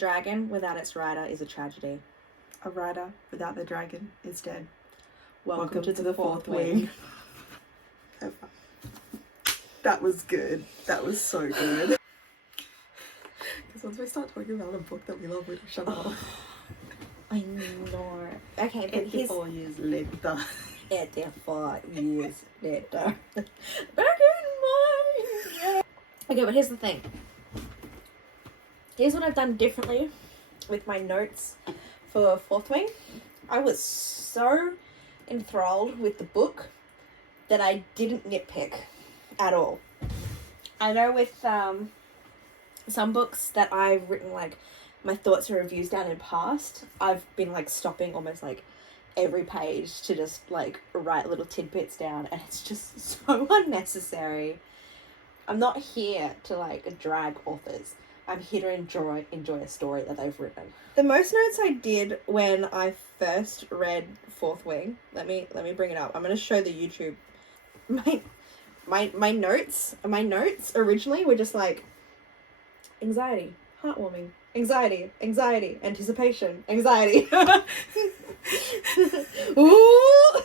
dragon without its rider is a tragedy. A rider without the dragon is dead. Welcome to the fourth wing. That was good. That was so good. Because once we start talking about a book that we love, we shut up. I know. Okay, but 84 years later. 84 years later. Back in my... Okay, but here's the thing. Here's what I've done differently with my notes for Fourth Wing. I was so enthralled with the book that I didn't nitpick at all. I know with some books that I've written like my thoughts and reviews down in past, I've been like stopping almost like every page to just like write little tidbits down, and it's just so unnecessary. I'm not here to like drag authors. I'm here to enjoy a story that they've written. The most notes I did when I first read Fourth Wing, let me bring it up. I'm going to show the YouTube. My notes originally were just like anxiety, heartwarming, anxiety, anticipation, anxiety. Ooh!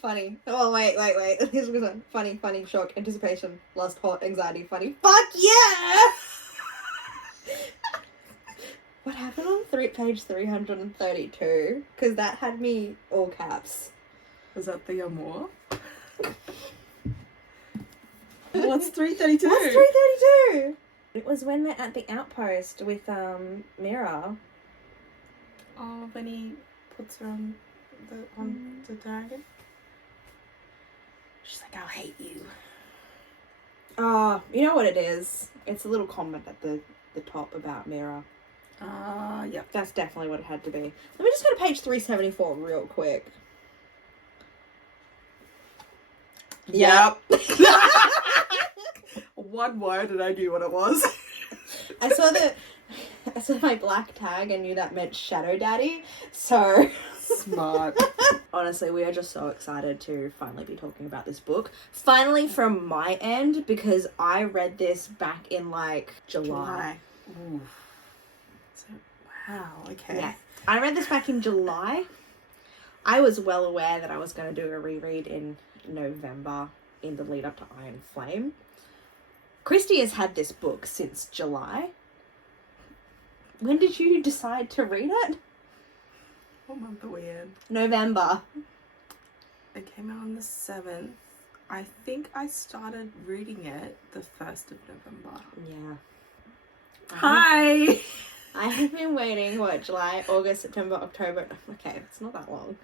Funny. Oh, wait. Here's one. Funny, shock, anticipation, lust, hot, anxiety, funny. Fuck yeah! What happened on page 332? Because that had me all caps. Was that the amour? What's 332? What's 332? It was when they're at the outpost with Mira. Oh, when he puts her on the dragon. She's like, I'll hate you. You know what it is? It's a little comment at the top about Mira. Yep. That's definitely what it had to be. Let me just go to page 374 real quick. Yep. One word and I knew what it was. I saw my black tag and knew that meant Shadow Daddy, so... Smart. Honestly, we are just so excited to finally be talking about this book. Finally from my end, because I read this back in like July. Ooh. So, wow, okay. Yeah. I read this back in July. I was well aware that I was going to do a reread in November in the lead up to Iron Flame. Kristie has had this book since July. When did you decide to read it? What month are we in? November. It came out on the 7th. I think I started reading it the 1st of November. Yeah. Hi! I have been waiting, July, August, September, October. Okay, it's not that long.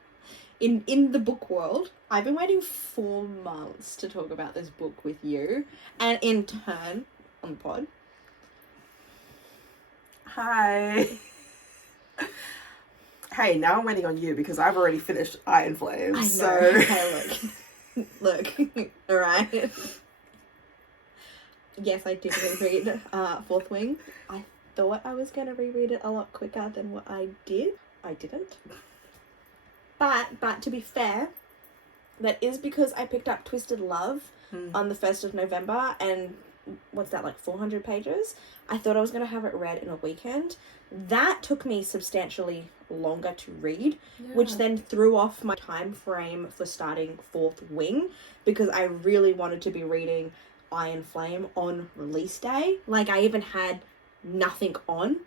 In the book world, I've been waiting 4 months to talk about this book with you, and in turn, on the pod. Hi! Hey, now I'm waiting on you because I've already finished Iron Flame. I know. So... Hey, look. Alright. Yes, I did reread Fourth Wing. I thought I was going to reread it a lot quicker than what I did. I didn't. But to be fair, that is because I picked up Twisted Love on the 1st of November, and what's that, like 400 pages? I thought I was going to have it read in a weekend. That took me substantially longer to read, which then threw off my time frame for starting Fourth Wing, because I really wanted to be reading Iron Flame on release day. Like, I even had nothing on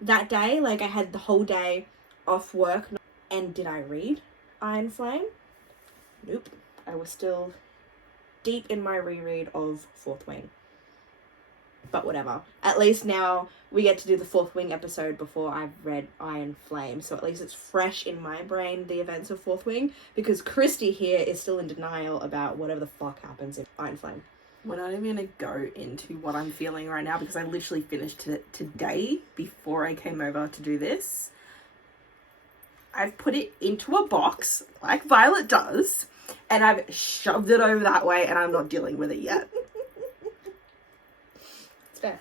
that day. Like, I had the whole day off work. And did I read Iron Flame? Nope. I was still deep in my reread of Fourth Wing. But whatever. At least now we get to do the Fourth Wing episode before I've read Iron Flame. So at least it's fresh in my brain, the events of Fourth Wing. Because Kristie here is still in denial about whatever the fuck happens in Iron Flame. We're not even going to go into what I'm feeling right now because I literally finished it today before I came over to do this. I've put it into a box like Violet does, and I've shoved it over that way, and I'm not dealing with it yet. It's fair.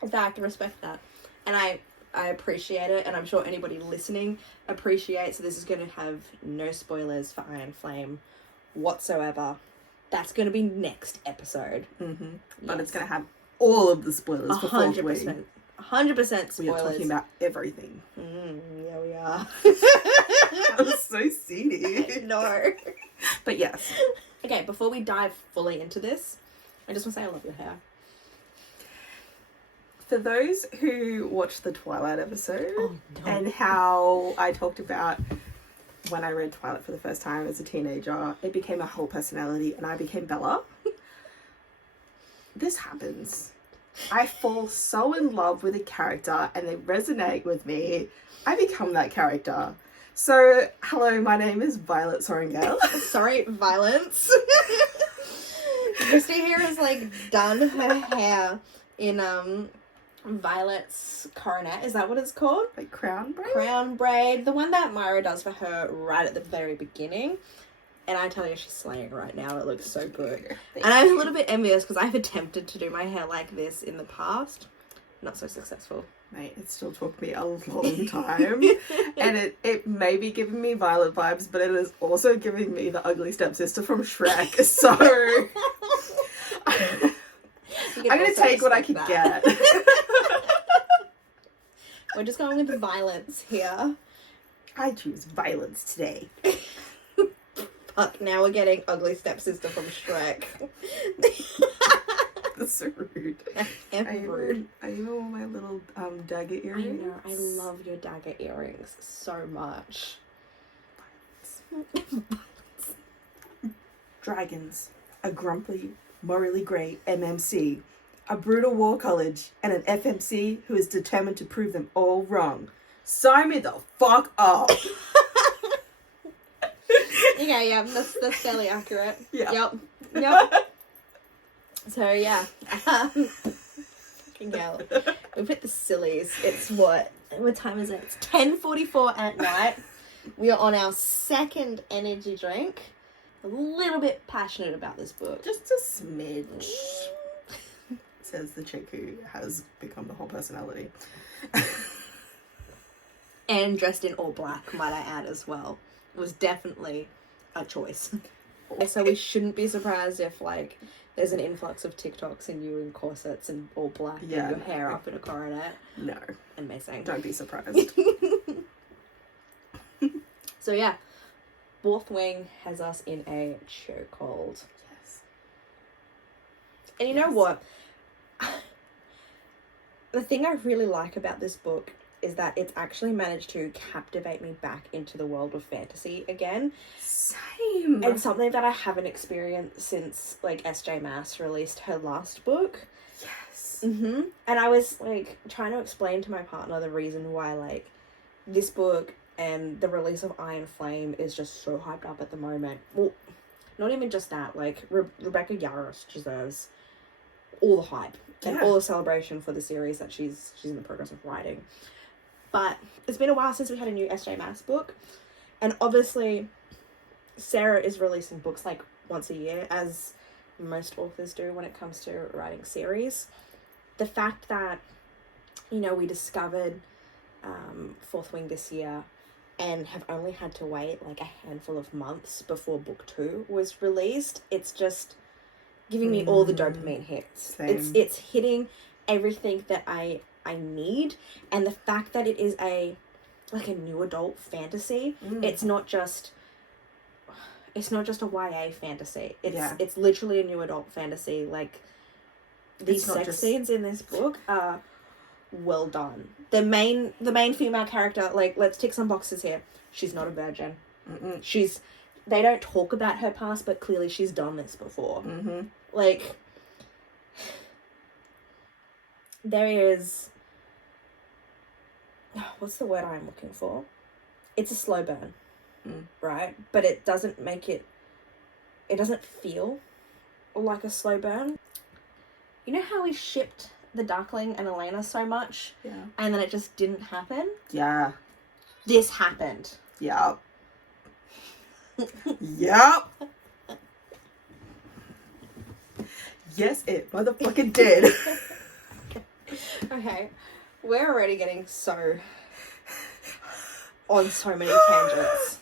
It's fair. I have to respect that. And I appreciate it, and I'm sure anybody listening appreciates. So this is going to have no spoilers for Iron Flame whatsoever. That's going to be next episode. Mm-hmm. But it's going to have all of the spoilers for Fourth Wing. 100% We are spoilers. talking about everything. Yeah, we are. That was so seedy. No. But yes. Okay, before we dive fully into this, I just want to say I love your hair. For those who watched the Twilight episode and No. how I talked about when I read Twilight for the first time as a teenager, it became a whole personality and I became Bella. This happens. I fall so in love with a character and they resonate with me. I become that character. So, hello, my name is Violet Sorrengale. Sorry, violence. Kristie here has like done her hair in Violet's coronet. Is that what it's called? Like crown braid? Crown braid. The one that Myra does for her right at the very beginning. And I tell you, she's slaying right now. It looks so good. And I'm a little bit envious because I've attempted to do my hair like this in the past. Not so successful. Mate, it still took me a long time. And it may be giving me Violet vibes, but it is also giving me the ugly stepsister from Shrek. So I'm going to take what I can get. We're just going with violence here. I choose violence today. Fuck, now we're getting ugly stepsister from Shrek. That's so rude. Rude. I even wore my little dagger I earrings. know, I love your dagger earrings so much. Dragons, a grumpy, morally grey MMC, a brutal war college, and an FMC who is determined to prove them all wrong. Sign me the fuck up! Okay, yeah, that's fairly accurate. Yeah. Yep. So, yeah. Fucking hell. We've hit the sillies. It's what time is it? It's 10:44 at night. We are on our second energy drink. A little bit passionate about this book. Just a smidge. Says the chick who has become the whole personality. And dressed in all black, might I add, as well. It was definitely a choice. So we shouldn't be surprised if, like, there's an influx of TikToks and you in corsets and all black and your hair up in a coronet. No. Amazing. Don't be surprised. So yeah, Fourth Wing has us in a chokehold. Yes. And you know what? The thing I really like about this book is that it's actually managed to captivate me back into the world of fantasy again. Same. And something that I haven't experienced since, like, S.J. Maas released her last book. Yes. Mm-hmm. And I was, like, trying to explain to my partner the reason why, like, this book and the release of Iron Flame is just so hyped up at the moment. Well, not even just that. Like, Rebecca Yarros deserves all the hype and all the celebration for the series that she's in the progress of writing. But it's been a while since we had a new S.J. Maas book. And obviously, Sarah is releasing books, like, once a year, as most authors do when it comes to writing series. The fact that, you know, we discovered Fourth Wing this year and have only had to wait, like, a handful of months before book 2 was released, it's just giving me all the dopamine hits. Same. It's hitting everything that I need, and the fact that it is a new adult fantasy. It's not just a YA fantasy. It's literally a new adult fantasy. Like, these sex scenes in this book are well done. The main female character, like, let's tick some boxes here. She's not a virgin. They don't talk about her past, but clearly she's done this before. Like, there is, what's the word I'm looking for? It's a slow burn, right? But it doesn't feel like a slow burn. You know how we shipped the Darkling and Elena so much? Yeah. And then it just didn't happen? Yeah. This happened. Yup. Yup. Yes, it motherfucking did. Okay. We're already getting on so many tangents.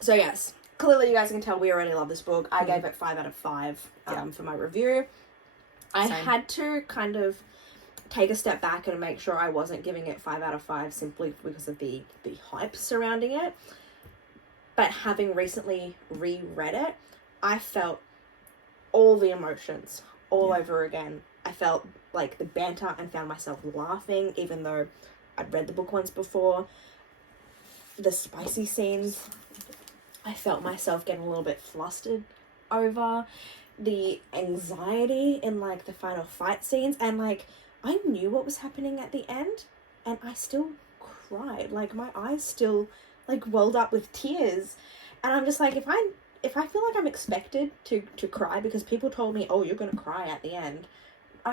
So yes, clearly you guys can tell we already love this book. I gave it 5 out of 5 for my review. I had to kind of take a step back and make sure I wasn't giving it 5 out of 5 simply because of the hype surrounding it. But having recently reread it, I felt all the emotions all over again. I felt like the banter and found myself laughing, even though I'd read the book once before. The spicy scenes, I felt myself getting a little bit flustered over. The anxiety in, like, the final fight scenes, and, like, I knew what was happening at the end, and I still cried. Like, my eyes still, like, welled up with tears. And I'm just like, if I feel like I'm expected to cry because people told me, oh, you're going to cry at the end,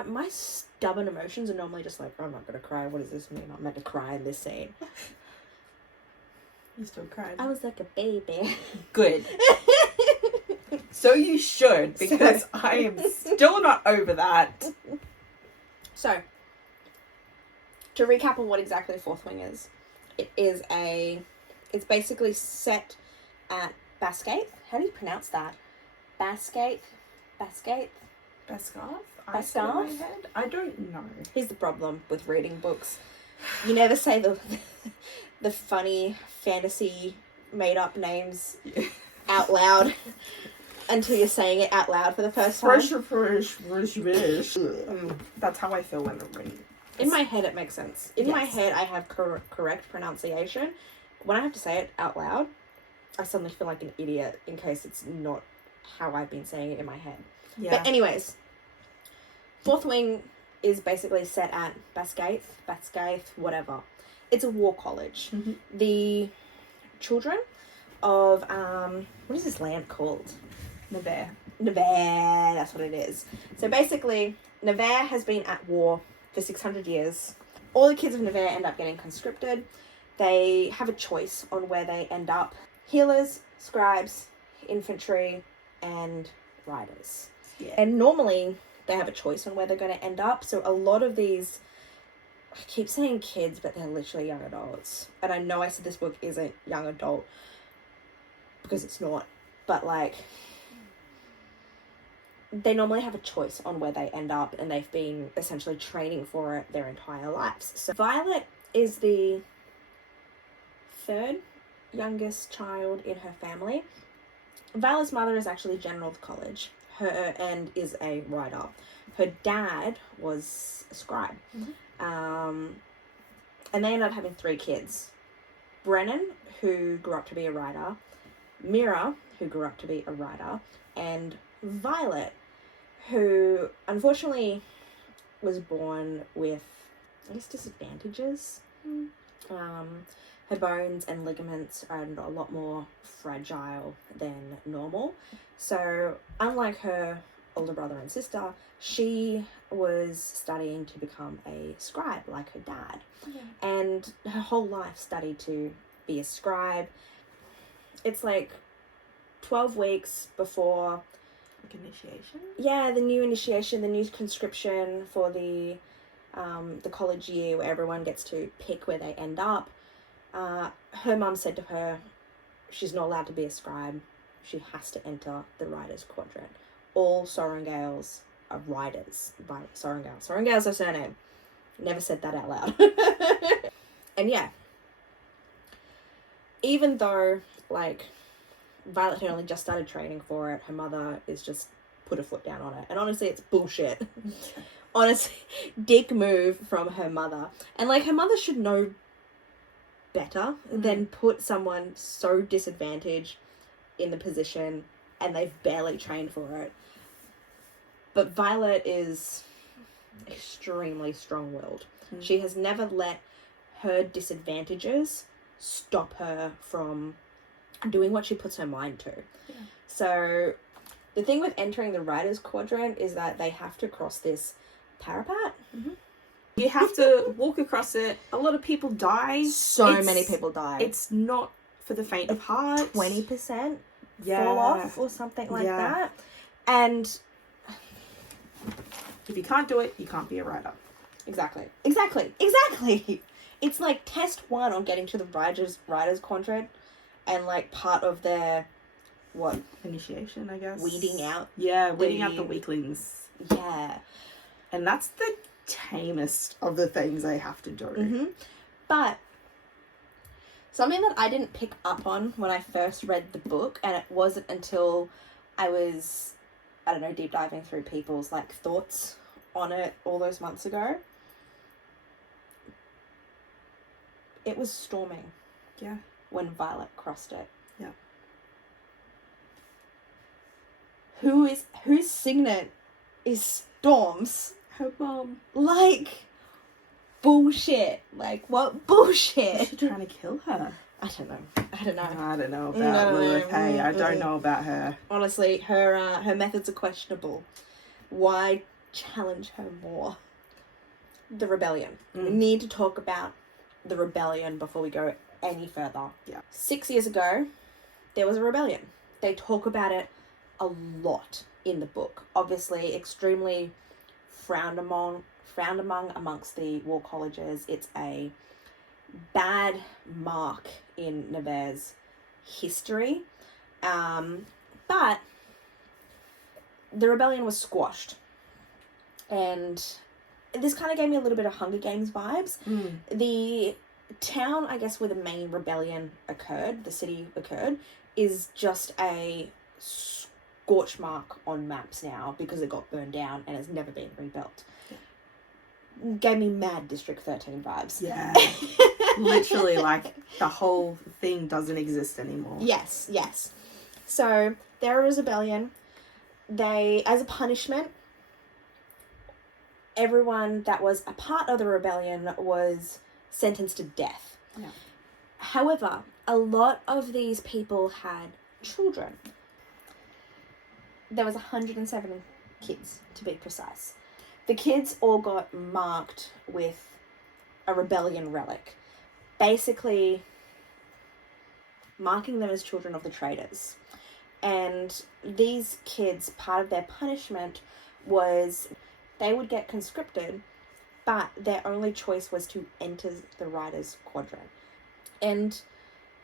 my stubborn emotions are normally just like, oh, I'm not going to cry. What does this mean? I'm meant to cry in this scene. You still cried? I was like a baby. Good. So you should, because I am still not over that. So, to recap on what exactly Fourth Wing is, it's basically set at Bascaith. How do you pronounce that? Bascaith? Bascath? Bascath? I don't know. Here's the problem with reading books. You never say the funny fantasy made up names out loud until you're saying it out loud for the first time. That's how I feel when I'm reading. In my head, it makes sense. In my head, I have correct pronunciation. When I have to say it out loud, I suddenly feel like an idiot in case it's not how I've been saying it in my head. Yeah. But anyways, Fourth Wing is basically set at Bascaith, whatever. It's a war college. Mm-hmm. The children of, what is this land called? Nevers, that's what it is. So basically, Nevers has been at war for 600 years. All the kids of Nevers end up getting conscripted. They have a choice on where they end up. Healers, scribes, infantry, and riders. Yeah. And normally, they have a choice on where they're going to end up. So a lot of these, I keep saying kids, but they're literally young adults. And I know I said this book isn't young adult, because it's not. But, like, they normally have a choice on where they end up, and they've been essentially training for it their entire lives. So Violet is the third youngest child in her family. Violet's mother is actually general of the college, and is a writer. Her dad was a scribe. Mm-hmm. And they ended up having 3 kids. Brennan, who grew up to be a writer, Mira, who grew up to be a writer, and Violet, who unfortunately was born with, I guess, disadvantages. Her bones and ligaments are a lot more fragile than normal. So, unlike her older brother and sister, she was studying to become a scribe like her dad. Yeah. And her whole life studied to be a scribe. It's like 12 weeks before... Like initiation? Yeah, the new initiation, the new conscription for the college year where everyone gets to pick where they end up. Her mum said to her, she's not allowed to be a scribe. She has to enter the Riders' Quadrant. All Sorrengails are riders by Sorrengail. Sorrengail's her surname. Never said that out loud. And yeah, even though, like, Violet had only just started training for it, her mother is just put her foot down on it. And honestly, it's bullshit. Honestly, dick move from her mother. And, like, her mother should know better than put someone so disadvantaged in the position, and they've barely trained for it. But Violet is extremely strong-willed. She has never let her disadvantages stop her from doing what she puts her mind to. Yeah. So the thing with entering the Riders' Quadrant is that they have to cross this parapet. Mm-hmm. You have to walk across it. A lot of people die. So many people die. It's not for the faint of heart. 20% fall off or something like that. And if you can't do it, you can't be a rider. Exactly. It's like test 1 on getting to the Riders' Quadrant, and like part of their initiation, I guess. Weeding out. Yeah, weeding out the weaklings. Yeah. And that's the tamest of the things they have to do. But something that I didn't pick up on when I first read the book, and it wasn't until I was, I don't know, deep diving through people's like thoughts on it all those months ago. It was storming. Yeah. When Violet crossed it. Yeah. Whose signet is Storm's? Her mom. Like, bullshit. Like, what bullshit? Is she trying to kill her? I don't know. I don't know about Lilith. Hey, I don't know about her. Honestly, her methods are questionable. Why challenge her more? The rebellion. We need to talk about the rebellion before we go any further. Yeah. 6 years ago, there was a rebellion. They talk about it a lot in the book. Obviously, extremely frowned among amongst the war colleges. It's a bad mark in Nevers' history. But the rebellion was squashed. And this kind of gave me a little bit of Hunger Games vibes. The town, I guess, where the main rebellion occurred, the city occurred, is just a scorch mark on maps now because it got burned down and has never been rebuilt. Gave me mad District 13 vibes. Yeah. Literally, like, the whole thing doesn't exist anymore. Yes. So, there was a rebellion. They, as a punishment, everyone that was a part of the rebellion was sentenced to death. Yeah. However, a lot of these people had children. There was 107 kids, to be precise. The kids all got marked with a rebellion relic, basically marking them as children of the traitors. And these kids, part of their punishment was they would get conscripted, but their only choice was to enter the Riders' Quadrant. And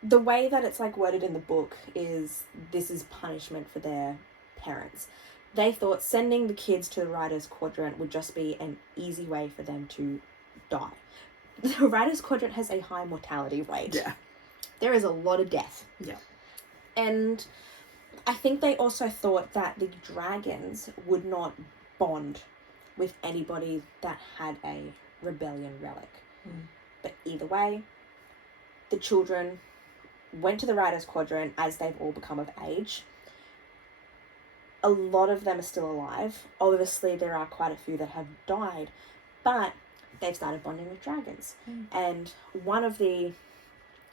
the way that it's like worded in the book is this is punishment for their parents. They thought sending the kids to the Riders' Quadrant would just be an easy way for them to die. The Riders' Quadrant has a high mortality rate. Yeah. There is a lot of death. Yeah. And I think they also thought that the dragons would not bond with anybody that had a rebellion relic. But either way, the children went to the Riders' Quadrant as they've all become of age. A lot of them are still alive. Obviously, there are quite a few that have died, but they've started bonding with dragons. And one of the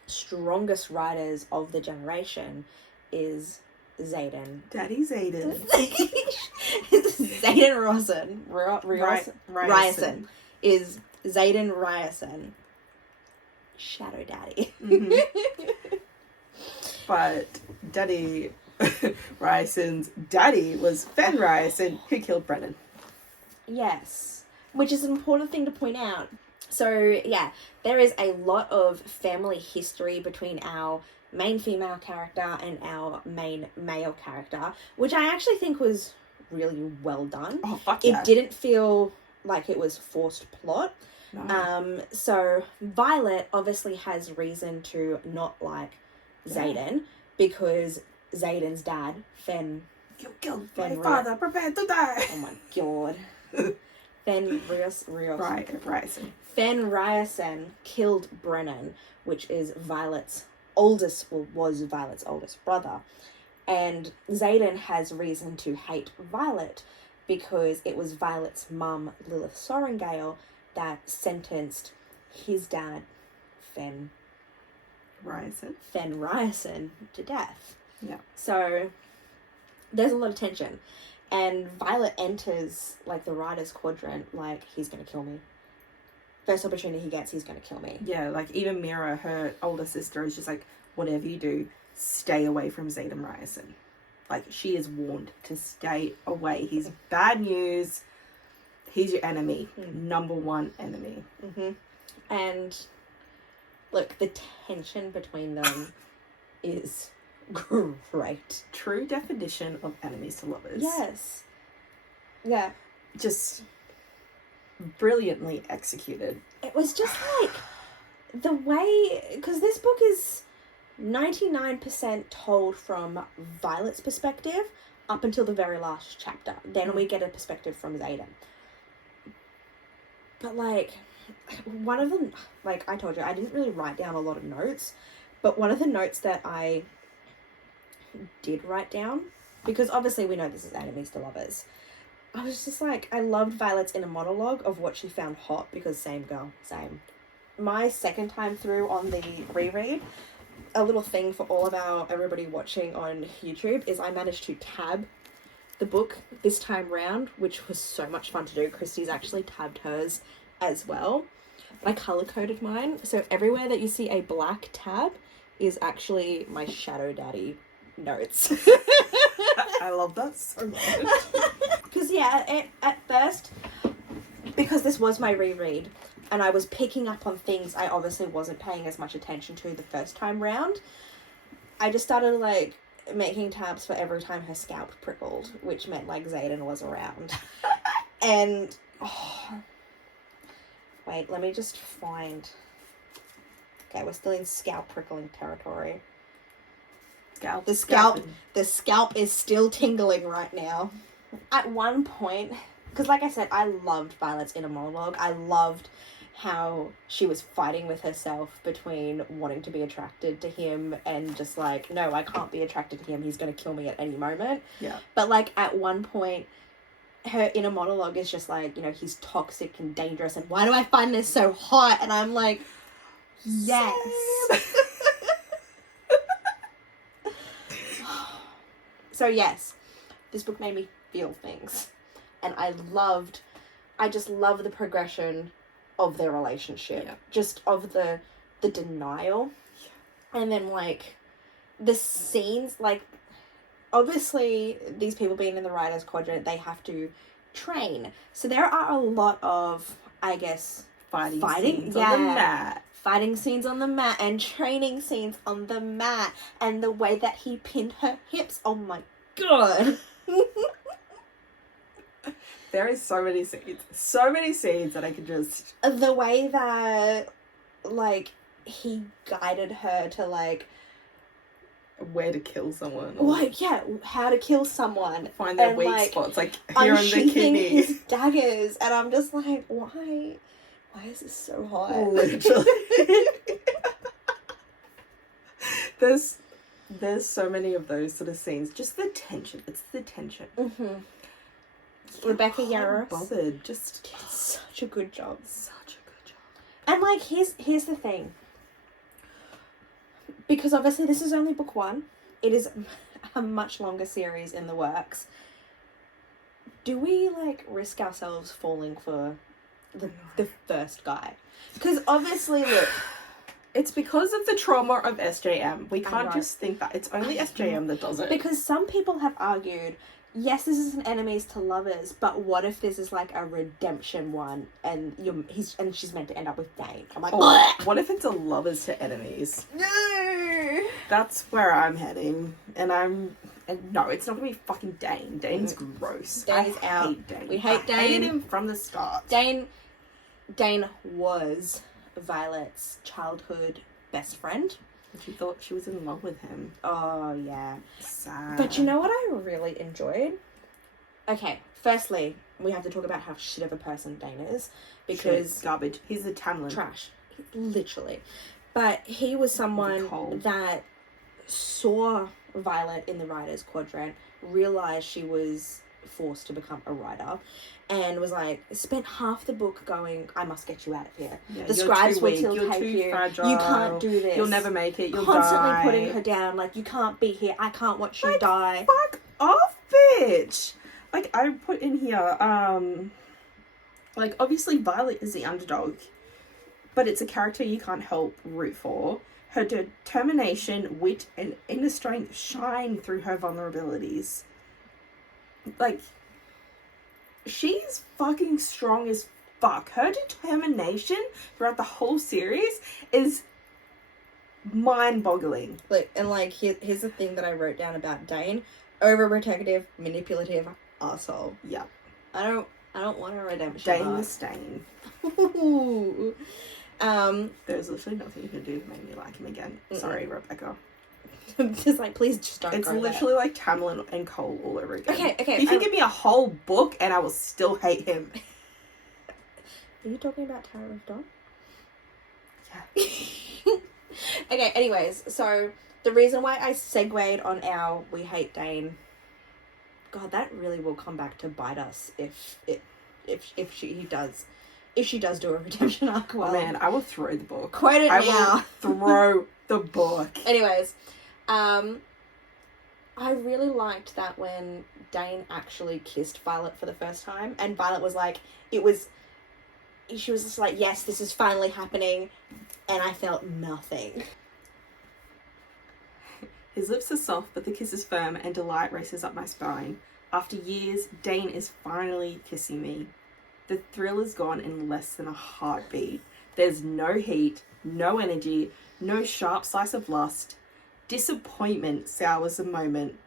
strongest riders of the generation is Xaden. Daddy Xaden. Xaden Ryerson is Xaden Ryerson. Shadow Daddy. But Daddy Ryerson's daddy was Fen Ryerson, who killed Brennan. Yes, which is an important thing to point out. So, yeah, there is a lot of family history between our main female character and our main male character, which I actually think was really well done. Oh, fuck yeah. It didn't feel like it was forced plot. No. So Violet obviously has reason to not like Xaden because Xaden's dad, Fen... You killed my father, prepare to die! Oh my god. Fen Ryerson. Fen Ryerson killed Brennan, which is Violet's oldest brother. And Xaden has reason to hate Violet because it was Violet's mum, Lilith Sorengale, that sentenced his dad, Fen Ryerson, to death. Yeah. So there's a lot of tension. And Violet enters, like, the Riders' Quadrant, like, he's going to kill me. First opportunity he gets, he's going to kill me. Yeah, like, even Mira, her older sister, is just like, whatever you do, stay away from Xaden Ryerson. Like, she is warned to stay away. He's bad news. He's your enemy. Number one enemy. And, look, the tension between them is great. True definition of enemies to lovers. Yes. Yeah. Just brilliantly executed. It was just like the way, because this book is 99% told from Violet's perspective up until the very last chapter. Then we get a perspective from Xaden. But like, one of them, like I told you, I didn't really write down a lot of notes, but one of the notes that I did write down, because obviously we know this is enemies to lovers, I was just like, I loved Violet's inner monologue of what she found hot, because same girl, same. My second time through on the reread, a little thing for all of everybody watching on YouTube is I managed to tab the book this time round, which was so much fun to do. Kristie's actually tabbed hers as well. I color-coded mine, so everywhere that you see a black tab is actually my Shadow Daddy notes. I love that so much. Because yeah, at first, because this was my reread, and I was picking up on things I obviously wasn't paying as much attention to the first time round, I just started like making tabs for every time her scalp prickled, which meant like Xaden was around. And wait, let me just find. Okay, we're still in scalp prickling territory. The scalp is still tingling right now. At one point, because like I said, I loved Violet's inner monologue. I loved how she was fighting with herself between wanting to be attracted to him and just like, no, I can't be attracted to him. He's going to kill me at any moment. Yeah. But like at one point, her inner monologue is just like, you know, he's toxic and dangerous and why do I find this so hot? And I'm like, yes. So yes, this book made me feel things. And I just love the progression of their relationship. Yeah. Just of the denial. Yeah. And then like the scenes, like obviously these people being in the writer's quadrant, they have to train. So there are a lot of, I guess, fighting scenes on the mat. Fighting scenes on the mat and training scenes on the mat. And the way that he pinned her hips. Oh my god. There is so many scenes that I could just... The way that, like, he guided her to, like... where to kill someone. Like, yeah, how to kill someone. Find their weak spots, like, here on the kidney. His daggers. And I'm just like, why is this so hot? Literally. There's so many of those sort of scenes. Just the tension. It's the tension. Mm-hmm. Rebecca Yarros bothered. Just did such a good job. Such a good job. And like here's the thing. Because obviously this is only book 1. It is a much longer series in the works. Do we like risk ourselves falling for the first guy? Because obviously look, it's because of the trauma of SJM. We can't just think that. It's only SJM that does it. Because some people have argued, yes, this is an enemies to lovers, but what if this is like a redemption one and she's meant to end up with Dane? I'm like, what if it's a lovers to enemies? No. That's where I'm heading. And no, it's not gonna be fucking Dane. Dane's gross. Dane's out. Hate Dane. We hate Dane. I hated him from the start. Dane was Violet's childhood best friend. She thought she was in love with him. Oh, yeah. Sad. But you know what I really enjoyed? Okay, firstly, we have to talk about how shit of a person Dane is. Because... Shit, garbage. He's a Tamlin. Trash. Literally. But he was someone that saw Violet in the writer's quadrant, realised she was forced to become a writer, and was like, spent half the book going, I must get you out of here. Yeah, the scribes will still you're take too you. Fragile. You can't do this. You'll never make it. You'll constantly die. putting her down, like, you can't be here. I can't watch you die. Fuck off, bitch. Like, I put in here, like, obviously Violet is the underdog, but it's a character you can't help root for. Her determination, wit, and inner strength shine through her vulnerabilities. Like, she's fucking strong as fuck. Her determination throughout the whole series is mind-boggling. Look, and like, here's the thing that I wrote down about Dane. Overprotective, manipulative, arsehole. Yeah. I don't I don't want a redemption Dane arc. the Stain. Ooh. There's literally nothing you can do to make me like him again. Sorry, Rebecca. Just like, please just don't It's go literally like Tamlin and Cole all over again. Okay. You can give me a whole book and I will still hate him. Are you talking about Tower of Dawn? Yeah. Okay, anyways, so the reason why I segued on our We Hate Dane, God, that really will come back to bite us if she does do a redemption arc. Well, Oh man, I will throw the book. Quote it I now. will throw the book. Anyways, I really liked that when Dane actually kissed Violet for the first time, and Violet was like, she was just like, yes, this is finally happening, and I felt nothing. His lips are soft, but the kiss is firm, and delight races up my spine. After years, Dane is finally kissing me. The thrill is gone in less than a heartbeat. There's no heat, no energy, no sharp slice of lust. Disappointment sours the moment,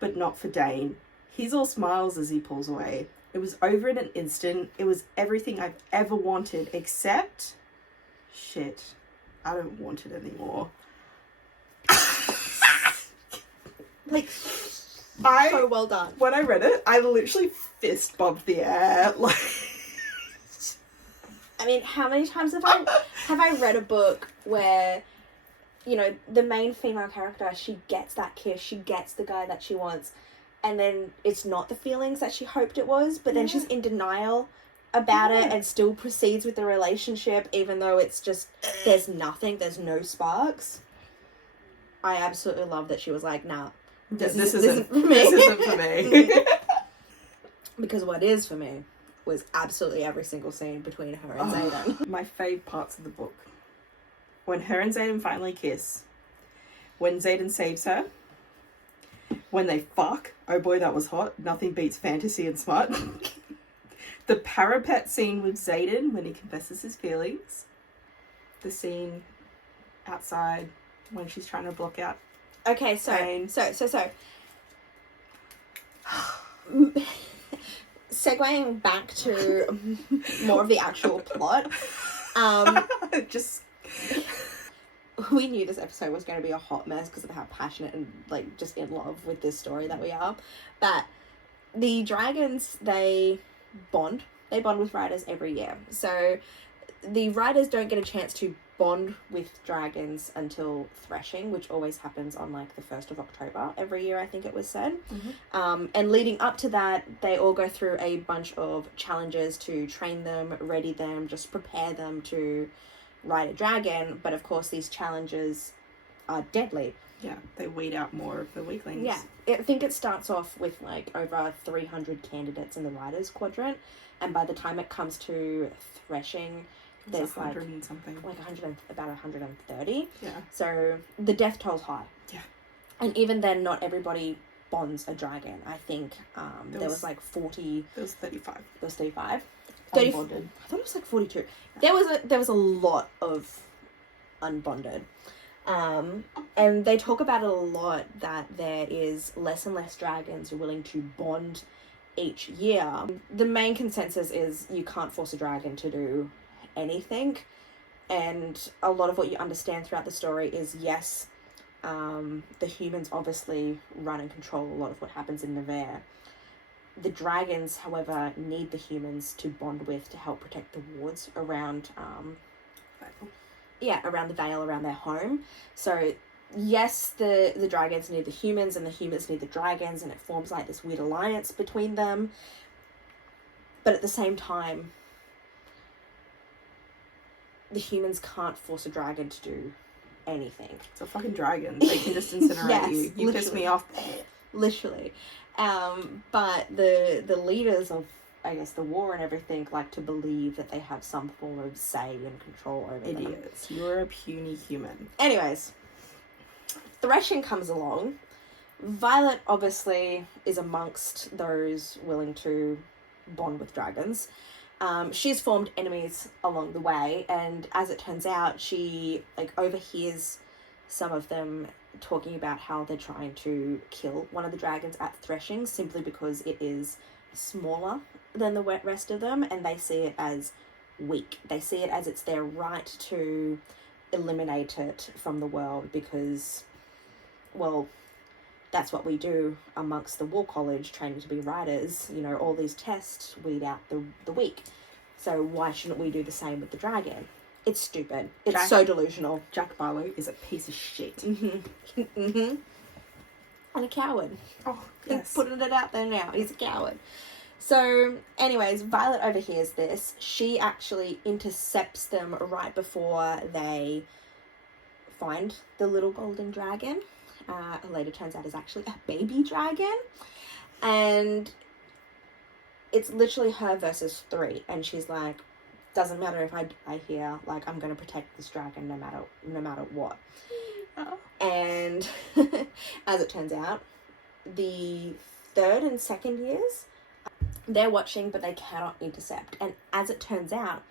but not for Dane. He's all smiles as he pulls away. It was over in an instant. It was everything I've ever wanted, except... shit. I don't want it anymore. Like, so well done. When I read it, I literally fist bumped the air. Like... I mean, how many times have I read a book where, you know, the main female character, she gets that kiss, she gets the guy that she wants, and then it's not the feelings that she hoped it was, but then she's in denial about it and still proceeds with the relationship, even though it's just, there's nothing, there's no sparks. I absolutely love that she was like, nah, this isn't for me. This isn't for me. Because what is for me was absolutely every single scene between her and Xaden. My fave parts of the book. When her and Xaden finally kiss. When Xaden saves her. When they fuck. Oh boy, that was hot. Nothing beats fantasy and smut. The parapet scene with Xaden when he confesses his feelings. The scene outside when she's trying to block out. Okay, so segueing back to more of the actual plot. Just... We knew this episode was going to be a hot mess because of how passionate and, like, just in love with this story that we are. But the dragons, they bond. They bond with riders every year. So the riders don't get a chance to bond with dragons until threshing, which always happens on, like, the 1st of October every year, I think it was said. Mm-hmm. And leading up to that, they all go through a bunch of challenges to train them, ready them, just prepare them to ride a dragon. But of course, these challenges are deadly. Yeah, they weed out more of the weaklings. Yeah, I think it starts off with, like, over 300 candidates in the riders quadrant, and by the time it comes to threshing, there's 100 and something. like about 130. Yeah. So the death toll's high. Yeah. And even then, not everybody bonds a dragon. I think there was like 40. There was 35. There was 35. Unbonded. I thought it was like 42. There was a lot of unbonded. And they talk about it a lot, that there is less and less dragons who are willing to bond each year. The main consensus is you can't force a dragon to do anything, and a lot of what you understand throughout the story is, yes, the humans obviously run and control a lot of what happens in Nevere. The dragons, however, need the humans to bond with to help protect the wards around around the Vale, around their home. So yes, the dragons need the humans and the humans need the dragons, and it forms like this weird alliance between them. But at the same time, the humans can't force a dragon to do anything. It's a fucking dragon. They can just incinerate Yes, you. You piss me off. Literally. But the leaders of, I guess, the war and everything like to believe that they have some form of say and control over them. Idiots. You're a puny human. Anyways, threshing comes along. Violet obviously is amongst those willing to bond with dragons. She's formed enemies along the way, and as it turns out, she overhears some of them talking about how they're trying to kill one of the dragons at threshing simply because it is smaller than the rest of them, and they see it as weak. They see it as it's their right to eliminate it from the world because, well, that's what we do amongst the War College training to be writers. You know, all these tests weed out the weak. So why shouldn't we do the same with the dragon? It's stupid. It's so delusional. Jack Barlow is a piece of shit. Mm-hmm. Mm-hmm. And a coward. Oh, yes. Putting it out there now. He's a coward. So, anyways, Violet overhears this. She actually intercepts them right before they find the little golden dragon. Later turns out is actually a baby dragon. And it's literally her versus 3. And she's like, doesn't matter if I hear, like, I'm going to protect this dragon no matter what. Oh. And as it turns out, the 3rd and 2nd years, they're watching, but they cannot intercept. And as it turns out,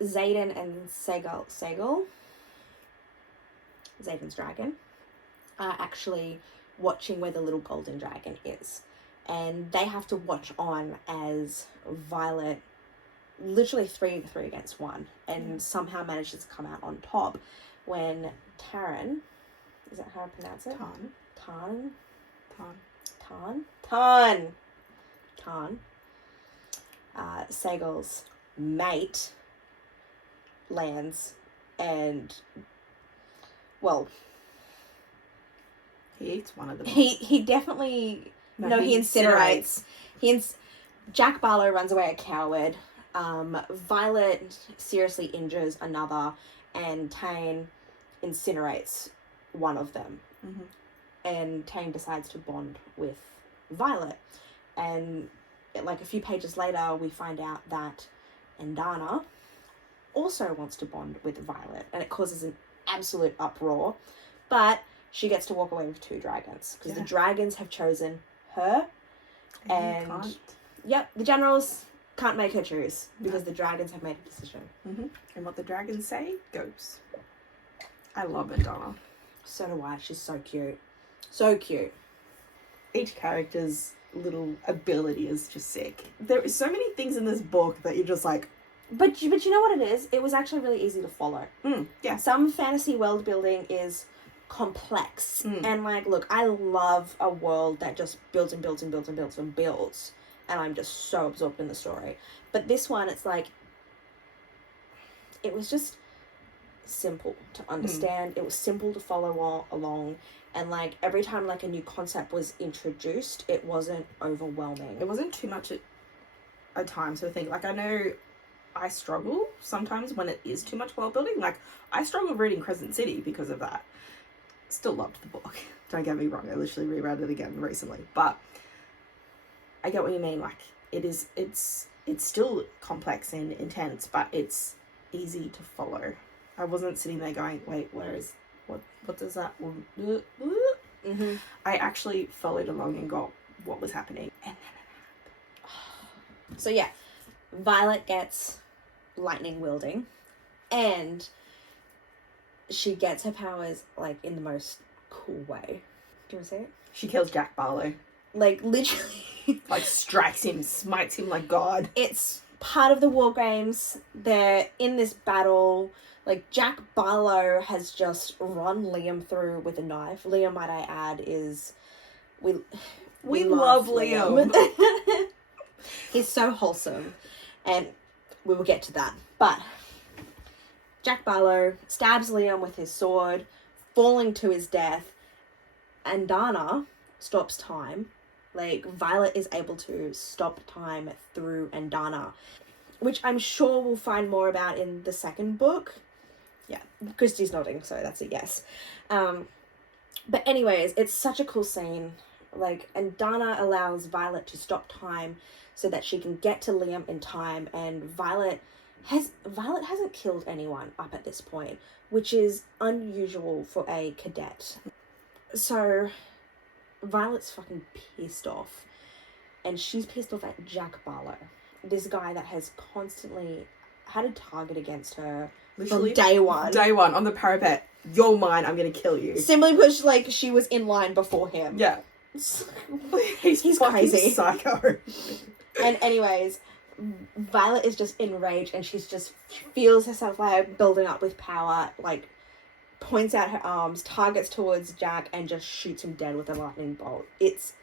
Xaden and Xaden's dragon, are actually watching where the little golden dragon is. And they have to watch on as Violet, literally 3 against 1, and somehow manages to come out on top when Taryn, is that how I pronounce it? Tarn, Segal's mate lands, and, well, he eats one of them. He definitely, he incinerates. Jack Barlow runs away a coward. Violet seriously injures another, and Tane incinerates one of them. Mm-hmm. And Tane decides to bond with Violet. And like a few pages later, we find out that Endana also wants to bond with Violet, and it causes an absolute uproar. But she gets to walk away with 2 dragons because the dragons have chosen her, and the generals can't make her choose because the dragons have made a decision. Mm-hmm. And what the dragons say goes. I love Endana. So do I. She's so cute. So cute. Each character's little ability is just sick. There are so many things in this book that you're just like... But you know what it is? It was actually really easy to follow. Yeah. Some fantasy world building is complex. And like, look, I love a world that just builds and builds and builds and builds and builds. And I'm just so absorbed in the story. But this one, it's like... It was just simple to understand. It was simple to follow along. And like every time like a new concept was introduced, it wasn't overwhelming. It wasn't too much at times. So I think, like, I know I struggle sometimes when it is too much world building. Like, I struggle reading Crescent City because of that. Still loved the book. Don't get me wrong. I literally reread it again recently. But I get what you mean. Like, it's still complex and intense, but it's easy to follow. I wasn't sitting there going, wait, what does that... Mm-hmm. I actually followed along and got what was happening. And so yeah, Violet gets lightning wielding, and she gets her powers like in the most cool way. Do you want to say it? She kills Jack Barlow. Like literally. Like strikes him, smites him like God. It's part of the War Games. They're in this battle. Like, Jack Barlow has just run Liam through with a knife. Liam, might I add, is... We love Liam. He's so wholesome. And we will get to that. But Jack Barlow stabs Liam with his sword, falling to his death. And Dana stops time. Like, Violet is able to stop time through Endana, which I'm sure we'll find more about in the second book. Yeah, Kristie's nodding, so that's a yes. But anyways, it's such a cool scene. Like, and Dana allows Violet to stop time so that she can get to Liam in time, and Violet hasn't killed anyone up at this point, which is unusual for a cadet. So Violet's fucking pissed off, and she's pissed off at Jack Barlow, this guy that has constantly had a target against her. Literally, from day one. Day one, on the parapet. You're mine, I'm gonna kill you. Simply because, like, she was in line before him. Yeah. He's crazy. Psycho. And anyways, Violet is just enraged and she feels herself like building up with power, like points out her arms, targets towards Jack and just shoots him dead with a lightning bolt. It's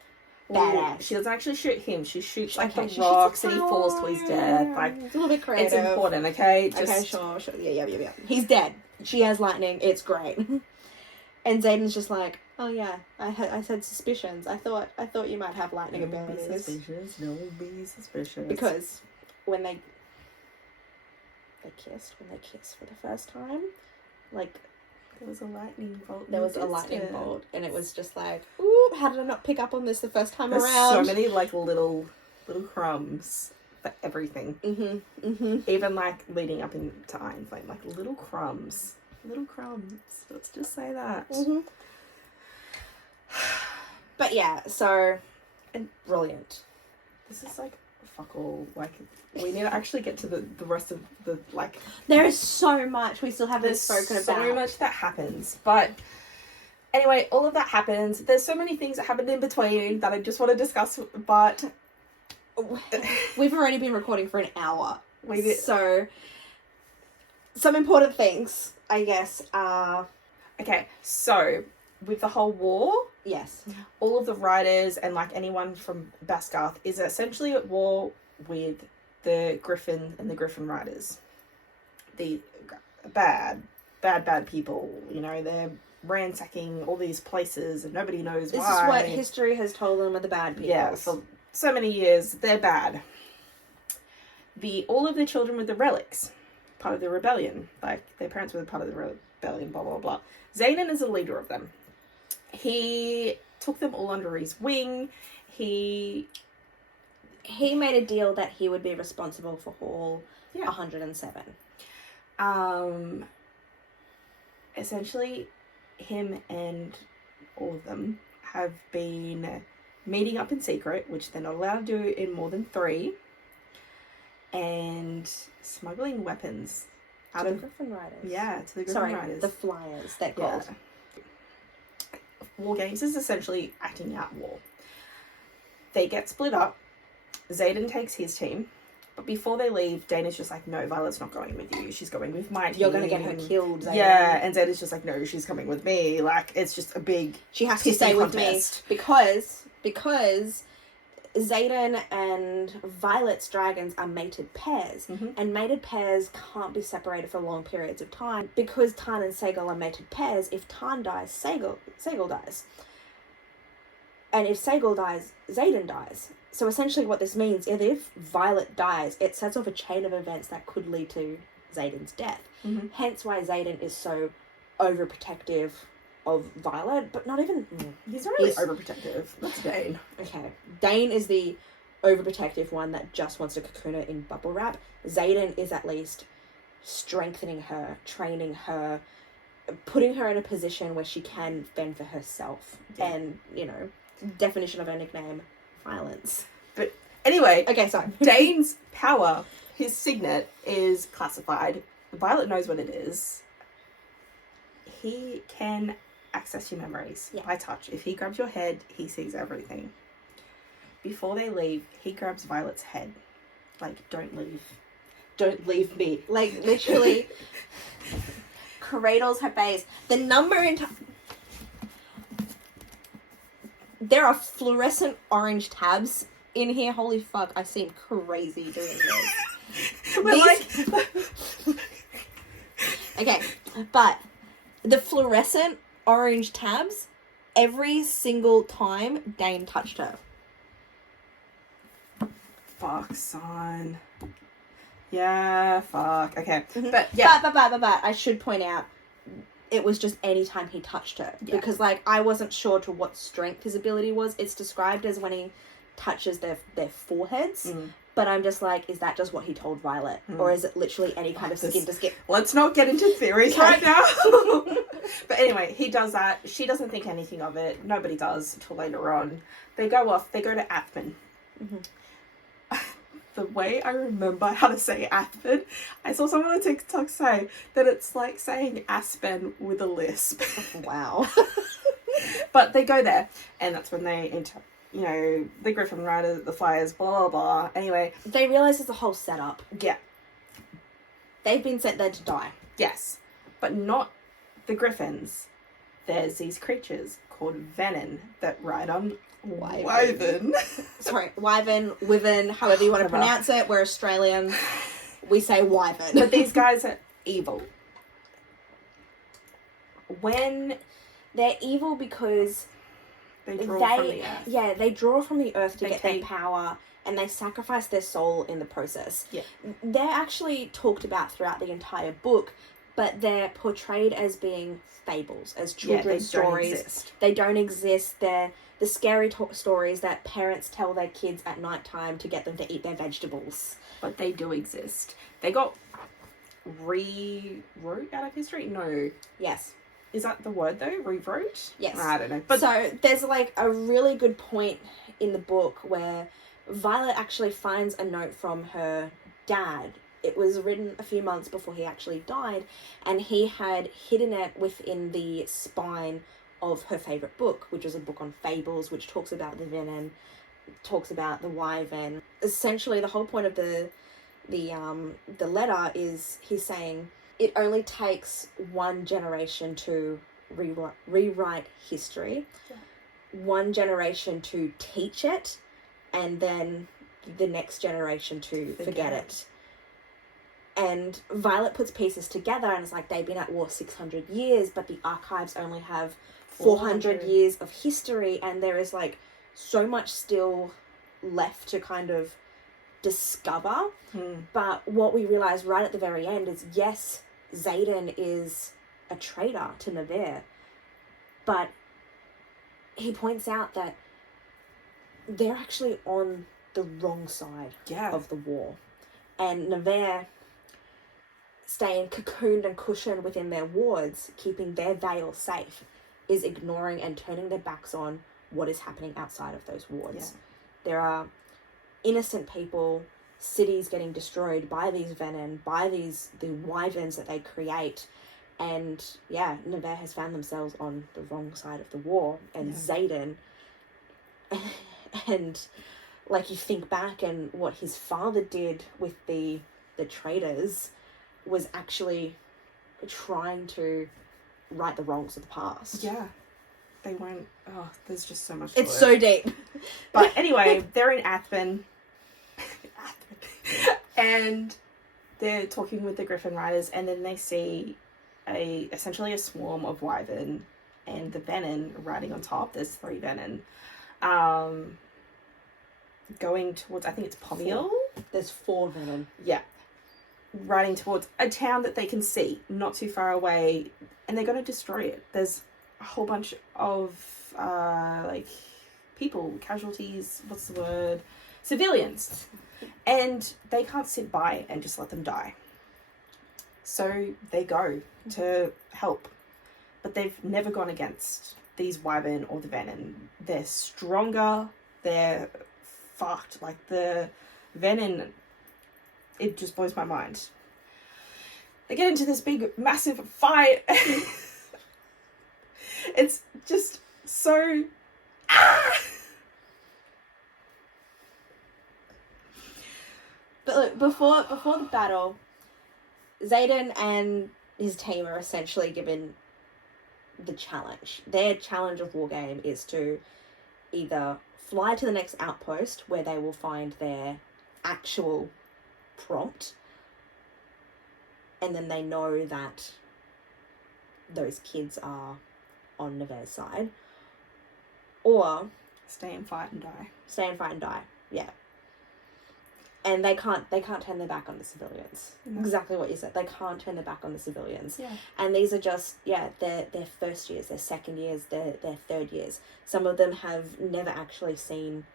badass. She doesn't actually shoot him. She shoots like Okay, the she rocks shoots and a he falls to his death. Like, it's a little bit creative. it's important, okay? Okay, sure. Yeah. He's dead. She has lightning. It's great. And Zayden's just like, oh yeah, I said suspicions. I thought you might have lightning abilities. Don't be suspicious. Because when they kissed for the first time, like there was a lightning bolt. There was a lightning bolt, and it was just like, ooh, how did I not pick up on this the first time around? So many like little crumbs for everything. Even like leading up into Iron Flame, like little crumbs. Let's just say that. But yeah, so and brilliant. This is like fuck all. Like we need to actually get to the rest of the like. There is so much we still haven't spoken about. So much that happens, but anyway, all of that happens. There's so many things that happened in between that I just want to discuss, but we've already been recording for an hour. We did. So some important things, I guess, are okay. So with the whole war, yes, all of the riders and like anyone from Basgarth is essentially at war with the Griffin and the Griffin riders. The bad people, you know, they're ransacking all these places and nobody knows why. This is what history has told them are the bad people. Yeah, for so many years, they're bad. All of the children with the relics, part of the rebellion, like their parents were part of the rebellion, blah, blah, blah. Xaden is a leader of them. He took them all under his wing. He made a deal that he would be responsible for all 107. Essentially, him and all of them have been meeting up in secret, which they're not allowed to do in more than 3, and smuggling weapons out of the Griffin Riders. Yeah, to the Griffin Riders. The Flyers, they're called. War Games is essentially acting out war. They get split up. Xaden takes his team. But before they leave, Dana's just like, no, Violet's not going with you. She's going with my team. You're going to get her killed, Xaden. Yeah, and Xaden's just like, no, she's coming with me. Like, it's just a big She has to stay contest. with me because Xaden and Violet's dragons are mated pairs. And mated pairs can't be separated for long periods of time. Because Tarn and Sagal are mated pairs, if Tarn dies, Sagal dies. And if Sagal dies, Xaden dies. So essentially what this means is if Violet dies, it sets off a chain of events that could lead to Xaden's death. Hence why Xaden is so overprotective of Violet, but not even... He's not really overprotective. That's Dane. Okay. Dane is the overprotective one that just wants to cocoon her in bubble wrap. Xaden is at least strengthening her, training her, putting her in a position where she can fend for herself. Yeah. And, you know, definition of her nickname, violence. But anyway, okay, sorry. Dane's power, his signet, is classified. Violet knows what it is. He can access your memories by touch. If he grabs your head, he sees everything. Before they leave, he grabs Violet's head. Like, don't leave. Don't leave me. Like, literally cradles her face. The number in there are fluorescent orange tabs in here. Holy fuck, I seem crazy doing this. Okay, but the fluorescent orange tabs, every single time Dane touched her. Fuck, son. Yeah, fuck. Okay. But I should point out, it was just any time he touched her. Yeah. Because, like, I wasn't sure to what strength his ability was. It's described as when he touches their foreheads. But I'm just like, is that just what he told Violet? Or is it literally any kind of skin to skin? Let's not get into theories right now. But anyway, he does that. She doesn't think anything of it. Nobody does until later on. They go off. They go to Athman. The way I remember how to say Athman, I saw someone on TikTok say that it's like saying Aspen with a lisp. Wow. But they go there, and that's when they you know, the Griffin Rider, the Flyers, blah, blah, blah. Anyway. They realise it's a whole setup. Yeah. They've been sent there to die. Yes. But not the Griffins. There's these creatures called Venin that ride on Wyvern. Sorry, Wyvern, Wyvern, however you want to pronounce it. We're Australian. We say Wyvern. But these guys are evil. When they're evil because they draw from the earth. Yeah, they draw from the earth to get their power, and they sacrifice their soul in the process. Yeah. They're actually talked about throughout the entire book, but they're portrayed as being fables, as children's stories. They don't exist. They're the scary stories that parents tell their kids at night time to get them to eat their vegetables. But they do exist. They got rewrote out of history? No. Yes. Is that the word though? Rewrote? Yes. I don't know. But so there's like a really good point in the book where Violet actually finds a note from her dad. It was written a few months before he actually died, and he had hidden it within the spine of her favourite book, which was a book on fables, which talks about the Venin, talks about the Wyvern. Essentially, the whole point of the letter is he's saying it only takes one generation to rewrite history, one generation to teach it, and then the next generation to forget it. And Violet puts pieces together and it's like they've been at war 600 years, but the archives only have 400 years of history, and there is like so much still left to kind of discover. But what we realise right at the very end is, yes, Xaden is a traitor to Nevere, but he points out that they're actually on the wrong side of the war. And Nevere, staying cocooned and cushioned within their wards, keeping their veil safe, is ignoring and turning their backs on what is happening outside of those wards. There are innocent people, cities getting destroyed by these Venin, by the wyverns that they create, and Nevere has found themselves on the wrong side of the war. And Xaden, and like you think back and what his father did with the traitors was actually trying to right the wrongs of the past. Yeah. They won't... Oh, there's just so much to It's so deep. But anyway, they're in Athben. And they're talking with the Griffin Riders, and then they see essentially a swarm of wyvern and the Venin riding on top. There's 3 Venin. Going towards, I think it's Pomiel. There's 4 Venin. Yeah. Riding towards a town that they can see not too far away, and they're going to destroy it. There's a whole bunch of people, casualties, what's the word, civilians, and they can't sit by and just let them die. So they go to help, but they've never gone against these wyvern or the Venin. They're stronger, they're fucked. Like the Venin, it just blows my mind. They get into this big, massive fight. It's just so... But look, before the battle, Xaden and his team are essentially given the challenge. Their challenge of Wargame is to either fly to the next outpost where they will find their actual prompt, and then they know that those kids are on Nevere's side, or stay and fight and die. Yeah. And they can't turn their back on the civilians. No. Exactly what you said. They can't turn their back on the civilians. Yeah. And these are just, their first years, their second years, their third years. Some of them have never actually seen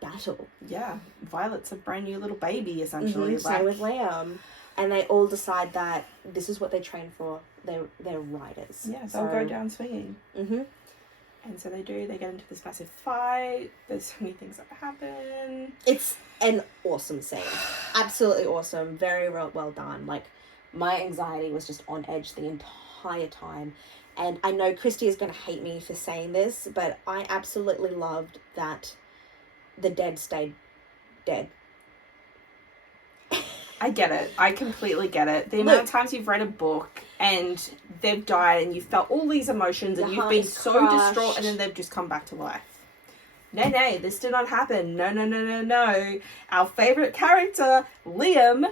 battle. Yeah. Violet's a brand new little baby, essentially. Mm-hmm. Same with Liam. And they all decide that this is what they train for. They're riders. Yeah, they'll go down swinging. Mm-hmm. And so they do. They get into this massive fight. There's so many things that happen. It's an awesome scene. Absolutely awesome. Very well done. Like, my anxiety was just on edge the entire time. And I know Kristie is going to hate me for saying this, but I absolutely loved that the dead stayed dead. I get it. I completely get it. The amount of times you've read a book and they've died and you felt all these emotions and you've been so distraught and then they've just come back to life. No, this did not happen. No. Our favourite character, Liam,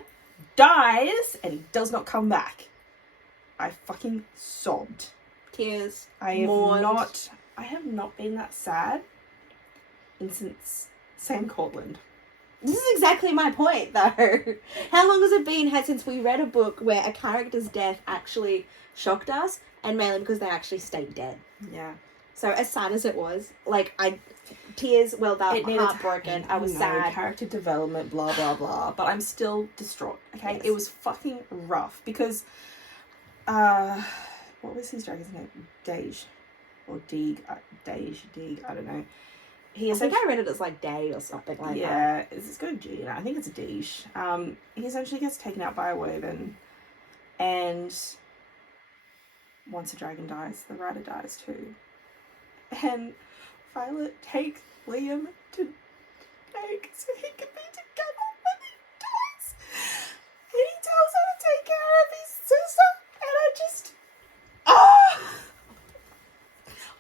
dies and he does not come back. I fucking sobbed. Tears. I have not been that sad since Sam Cortland. This is exactly my point, though. How long has it been since we read a book where a character's death actually shocked us, and mainly because they actually stayed dead? Yeah. So as sad as it was, tears, heartbroken. I was sad. Character development, blah, blah, blah. But I'm still distraught, okay? Yes. It was fucking rough because, what was his dragon's name? Dej. Or Deeg. Deeg, I don't know. I think I read it as Day or something like that. Yeah, it's got a G in it. I think it's a Deej. He essentially gets taken out by a wyvern, and once a dragon dies, the rider dies too. And Violet takes Liam to take so he can be together when he dies. And he tells her to take care of his sister, and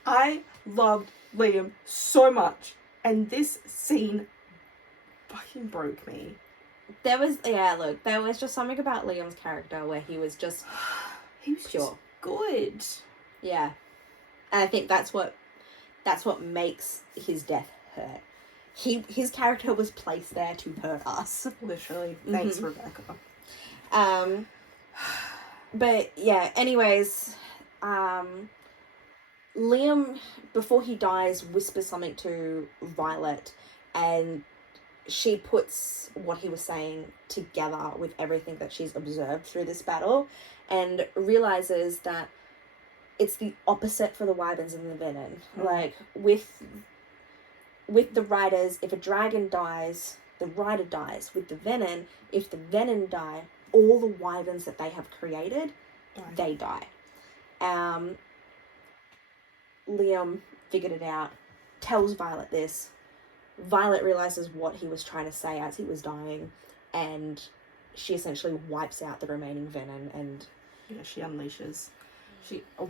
I loved Liam so much, and this scene fucking broke me. There was just something about Liam's character where he was just just good. Yeah. And I think that's what makes his death hurt. His character was placed there to hurt us. Literally. Thanks, Rebecca. But yeah, anyways, Liam, before he dies, whispers something to Violet, and she puts what he was saying together with everything that she's observed through this battle, and realizes that it's the opposite for the wyverns and the venom. With the riders, if a dragon dies, the rider dies. With the venom, if the venom die, all the wyverns that they have created, they die. Liam figured it out, tells Violet this. Violet realizes what he was trying to say as he was dying, and she essentially wipes out the remaining venom, and she unleashes.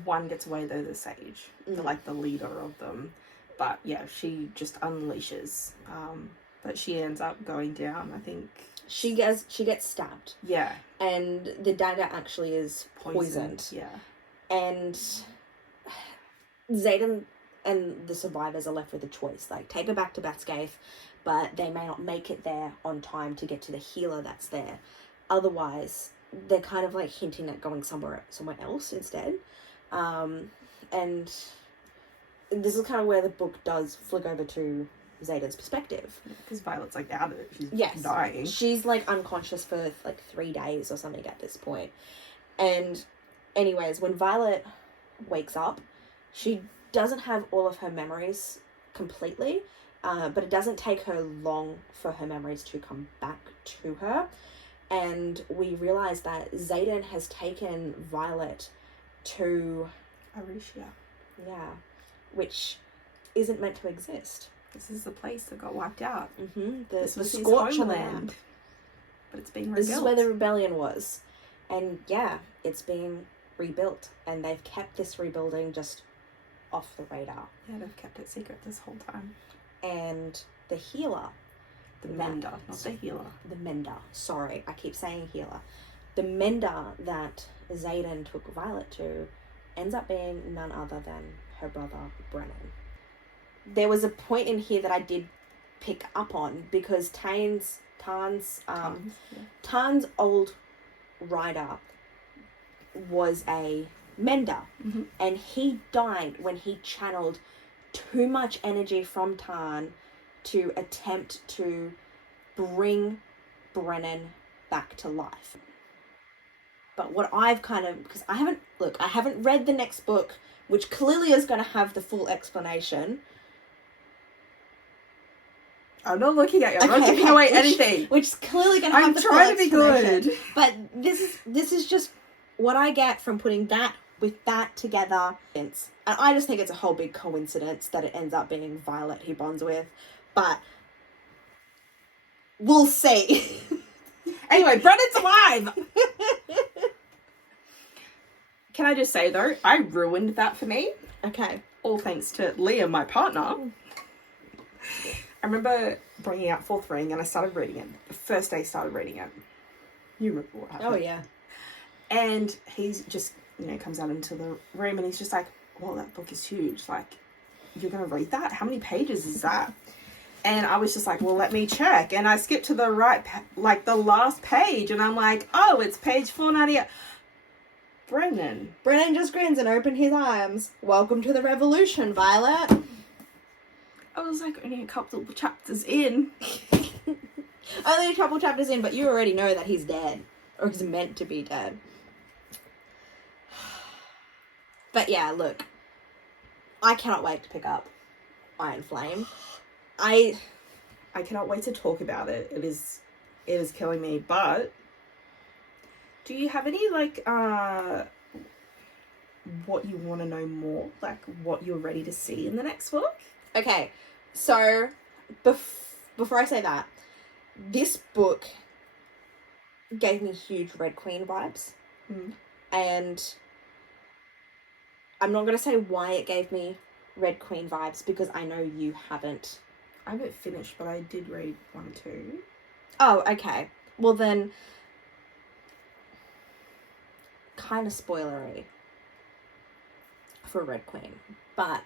One gets away though, the sage, the leader of them, but she just unleashes. But she ends up going down. I think she gets stabbed. Yeah, and the dagger actually is poisoned. Yeah, and Xaden and the survivors are left with a choice. Take her back to Batscaith, but they may not make it there on time to get to the healer that's there. Otherwise, they're kind of hinting at going somewhere else instead. And this is kind of where the book does flick over to Xaden's perspective. Because Violet's out of it. She's dying. She's unconscious for 3 days or something at this point. And anyways, when Violet wakes up, she doesn't have all of her memories completely, but it doesn't take her long for her memories to come back to her. And we realise that Xaden has taken Violet to Arisha. Yeah, which isn't meant to exist. This is the place that got wiped out. This was his homeland. But it's being rebuilt. This is where the rebellion was. And it's being rebuilt. And they've kept this rebuilding just off the radar. Yeah, they've kept it secret this whole time. And the healer. The mender, not the healer. The mender. Sorry, I keep saying healer. The mender that Xaden took Violet to ends up being none other than her brother, Brennan. There was a point in here that I did pick up on, because Tarn's old rider was a mender, and he died when he channeled too much energy from Tarn to attempt to bring Brennan back to life. But what I've because I haven't read the next book, which clearly is going to have the full explanation. I'm not looking at you. I'm not giving away anything. Which is clearly going to have the full explanation. I'm trying to be good. But this is just what I get from putting that with that together. And I just think it's a whole big coincidence that it ends up being Violet he bonds with. But We'll see. Anyway, Brennan's alive! Can I just say, though, I ruined that for me. Okay. All thanks to Liam, my partner. I remember bringing out Fourth Ring and I started reading it. The first day I started reading it. You remember what happened. Oh, yeah. And he's just, comes out into the room and he's just like, well, that book is huge. Like, you're going to read that? How many pages is that? And I was just like, well, let me check. And I skipped to the the last page. And I'm like, oh, it's page 498. Brennan just grins and opened his arms. Welcome to the revolution, Violet. I was like, only a couple of chapters in. Only a couple chapters in, but you already know that he's dead. Or he's meant to be dead. But yeah, look. I cannot wait to pick up Iron Flame. I cannot wait to talk about it. It is killing me. But do you have any what you want to know more? Like what you're ready to see in the next book? Okay, so before I say that, this book gave me huge Red Queen vibes. And I'm not going to say why it gave me Red Queen vibes because I know you haven't. I haven't finished, but I did read 1 and 2. Oh, okay. Well then, kind of spoilery for Red Queen, but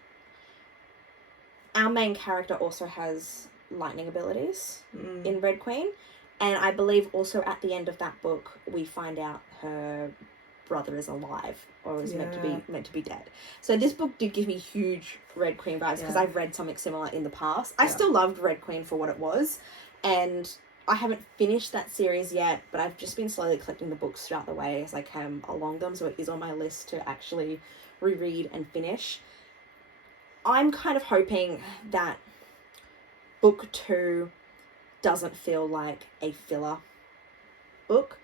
our main character also has lightning abilities in Red Queen, and I believe also at the end of that book we find out her brother is alive or is meant to be dead. So this book did give me huge Red Queen vibes because I've read something similar in the past. I still loved Red Queen for what it was, and I haven't finished that series yet, but I've just been slowly collecting the books throughout the way as I come along them, so it is on my list to actually reread and finish. I'm kind of hoping that book 2 doesn't feel like a filler book.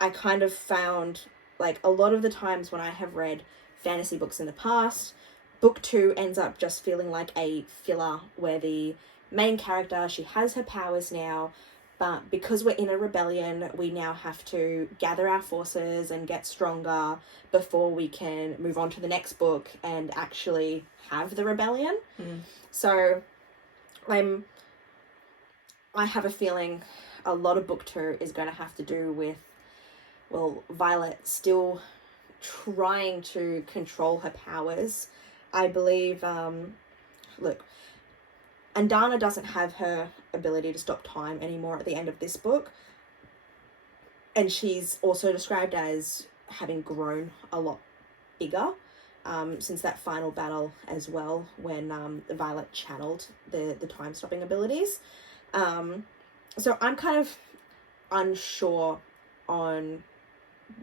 I kind of found, like, a lot of the times when I have read fantasy books in the past, book 2 ends up just feeling like a filler where the main character, she has her powers now, but because we're in a rebellion, we now have to gather our forces and get stronger before we can move on to the next book and actually have the rebellion. So I have a feeling a lot of book 2 is going to have to do with, well, Violet still trying to control her powers. I believe, look, Andana doesn't have her ability to stop time anymore at the end of this book. And she's also described as having grown a lot bigger since that final battle as well, when Violet channeled the time-stopping abilities. So I'm kind of unsure on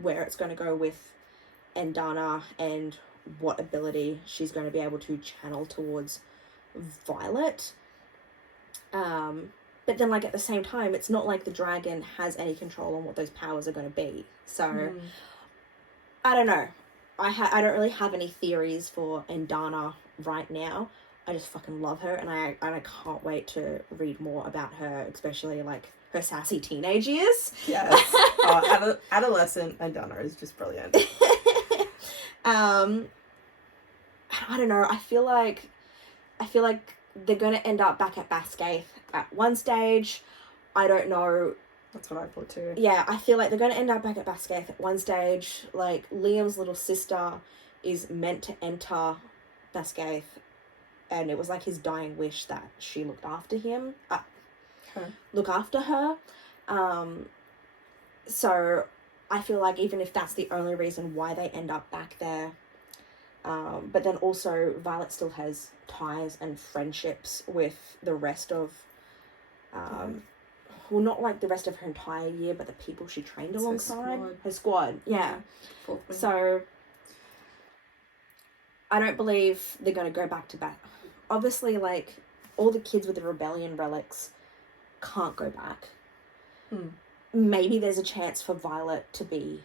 where it's going to go with Andana and what ability she's going to be able to channel towards Violet. But then, like, at the same time, it's not like the dragon has any control on what those powers are going to be. So, I don't know. I don't really have any theories for Andana right now. I just fucking love her, and I can't wait to read more about her, especially, like, her sassy teenage years. Yes. Adolescent Andana is just brilliant. I don't know. I feel like they're going to end up back at Bascaith at one stage. I don't know. That's what I thought too. Yeah, I feel like they're going to end up back at Bascaith at one stage. Like, Liam's little sister is meant to enter Bascaith, and it was like his dying wish that she looked after him. Look after her. So I feel like even if that's the only reason why they end up back there, but then also Violet still has ties and friendships with the rest of, well, not like the rest of her entire year, but the people she trained alongside. Her squad, yeah. So I don't believe they're going to go back to back. Obviously, like, all the kids with the rebellion relics can't go back. Maybe there's a chance for Violet to be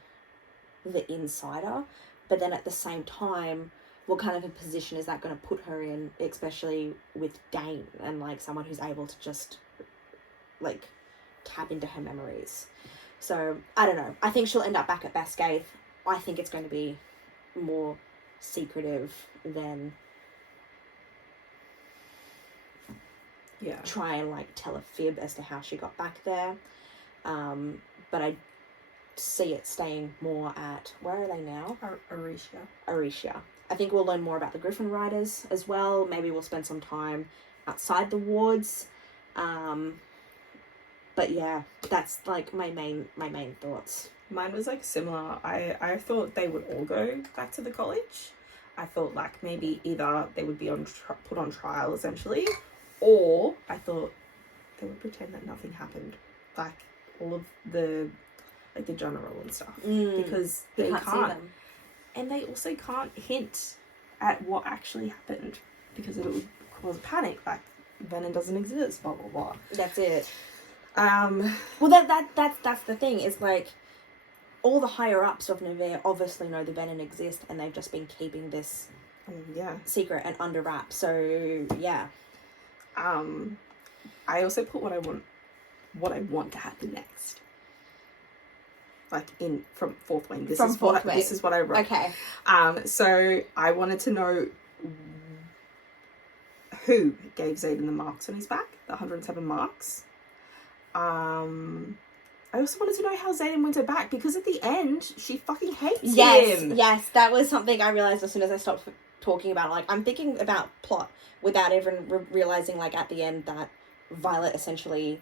the insider, but then at the same time, what kind of a position is that going to put her in, especially with Dane and, like, someone who's able to just, like, tap into her memories. So, I don't know. I think she'll end up back at Bascaith. I think it's going to be more secretive than try and, like, tell a fib as to how she got back there. But I see it staying more at, where are they now? Arisha. I think we'll learn more about the Griffin Riders as well. Maybe we'll spend some time outside the wards. But yeah, that's like my main thoughts. Mine was like similar. I thought they would all go back to the college. I thought like maybe either they would be put on trial essentially, or I thought they would pretend that nothing happened, like all of the like the general and stuff, because they can't see them, and they also can't hint at what actually happened because it would cause panic. Like Venom doesn't exist. Blah blah blah. That's it. Well, that's the thing. Is like all the higher ups of Nevere obviously know the Venom exists, and they've just been keeping this secret and under wraps. So yeah. I also put what I want to happen next. Like from Fourth Wing. This is what I wrote. Okay. So I wanted to know who gave Xaden the marks on his back, the 107 marks. I also wanted to know how Xaden went her back, because at the end she fucking hates him. Yes, that was something I realized as soon as I stopped talking about it. Like, I'm thinking about plot without even realizing, like, at the end that Violet essentially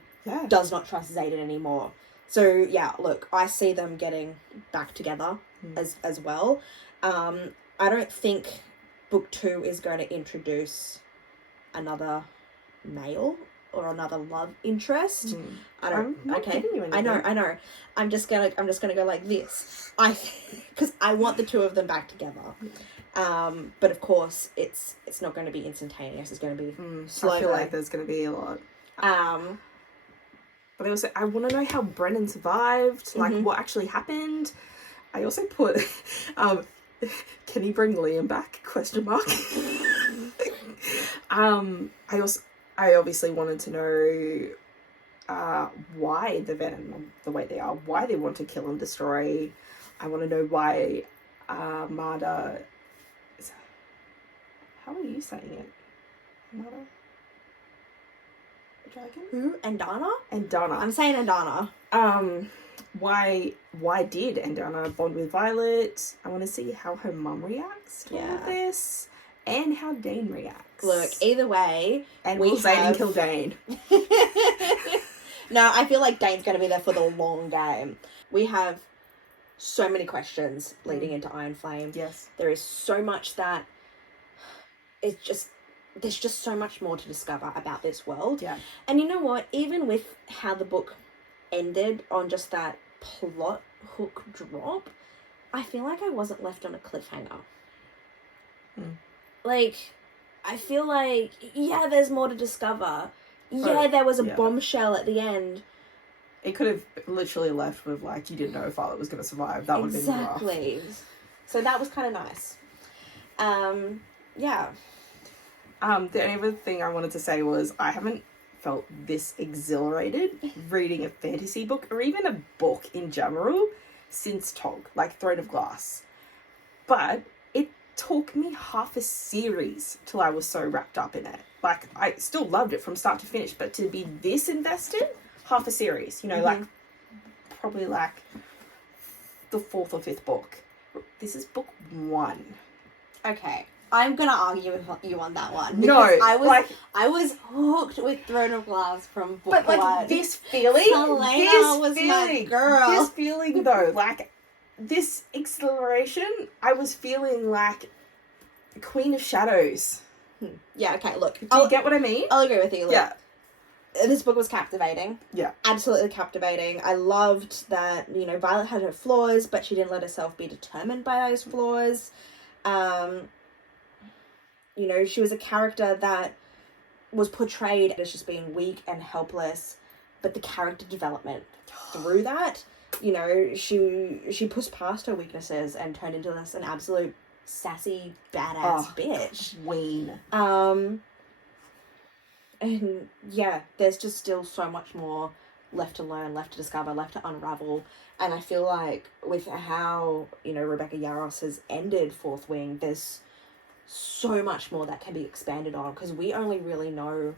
does not trust Xaden anymore. So yeah, look, I see them getting back together as well. I don't think book 2 is going to introduce another male or another love interest. I'm not kidding you anything. I know. I'm just gonna go like this. Because I want the two of them back together. But of course, it's not going to be instantaneous. It's going to be slow. I feel like there's going to be a lot. But I want to know how Brennan survived. Like what actually happened. I also put, can he bring Liam back? ? I obviously wanted to know why the Venom are the way they are, why they want to kill and destroy. I want to know why Marda... How are you saying it? Marda? The dragon? Who? Andana? Andana. I'm saying Andana. Why did Andana bond with Violet? I want to see how her mum reacts to all of this. And how Dane reacts. Look, either way... And will Xaden kill Dane? No, I feel like Dane's going to be there for the long game. We have so many questions leading into Iron Flame. Yes. There is so much that... There's just so much more to discover about this world. Yeah. And you know what? Even with how the book ended on just that plot hook drop, I feel like I wasn't left on a cliffhanger. Like, I feel like, there's more to discover. There was a bombshell at the end. It could have literally left with, like, you didn't know if Violet was going to survive. That would have been rough. Exactly. So that was kind of nice. The only other thing I wanted to say was I haven't felt this exhilarated reading a fantasy book or even a book in general since Tog, like Throne of Glass. But it took me half a series till I was so wrapped up in it. Like, I still loved it from start to finish, but to be this invested, half a series, like, probably like the 4th or 5th book. This is book 1. Okay. I'm gonna argue with you on that one. No, I was hooked with Throne of Glass from book 1. But like this feeling, my girl. This feeling though, like this exhilaration, I was feeling like Queen of Shadows. Yeah. Okay. Look, do you get what I mean? I'll agree with you. Look, yeah. This book was captivating. Yeah. Absolutely captivating. I loved that, Violet had her flaws, but she didn't let herself be determined by those flaws. She was a character that was portrayed as just being weak and helpless, but the character development through that, she pushed past her weaknesses and turned into an absolute sassy, badass bitch. Queen. And yeah, there's just still so much more left to learn, left to discover, left to unravel. And I feel like with how, you know, Rebecca Yarros has ended Fourth Wing, there's so much more that can be expanded on, because we only really know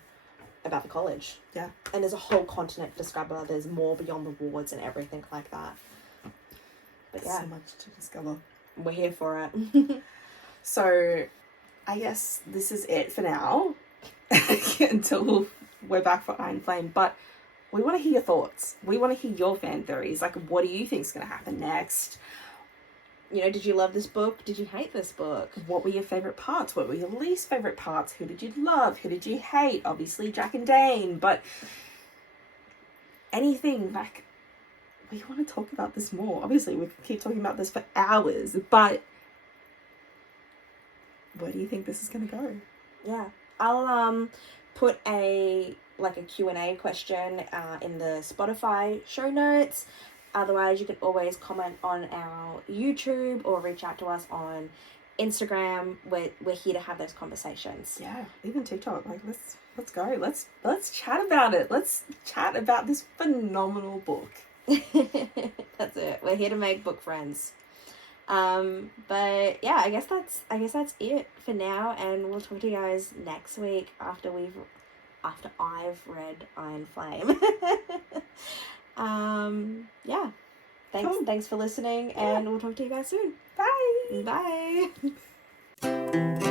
about the college. Yeah. And there's a whole continent to discover. There's more beyond the wards and everything like that. But yeah. So much to discover. We're here for it. So, I guess this is it for now. Until we're back for Iron Flame. But we want to hear your thoughts. We want to hear your fan theories. Like, what do you think is going to happen next? You know, did you love this book? Did you hate this book? What were your favourite parts? What were your least favourite parts? Who did you love? Who did you hate? Obviously, Jack and Dane. But anything, like, we want to talk about this more. Obviously, we could keep talking about this for hours. But where do you think this is going to go? Yeah. I'll put a Q&A question in the Spotify show notes. Otherwise, you can always comment on our YouTube or reach out to us on Instagram. We're here to have those conversations. Yeah, even TikTok. Like, let's go. Let's chat about it. Let's chat about this phenomenal book. That's it. We're here to make book friends. But yeah, I guess that's it for now, and we'll talk to you guys next week after I've read Iron Flame. Yeah. Thanks for listening, and we'll talk to you guys soon. Bye. Bye.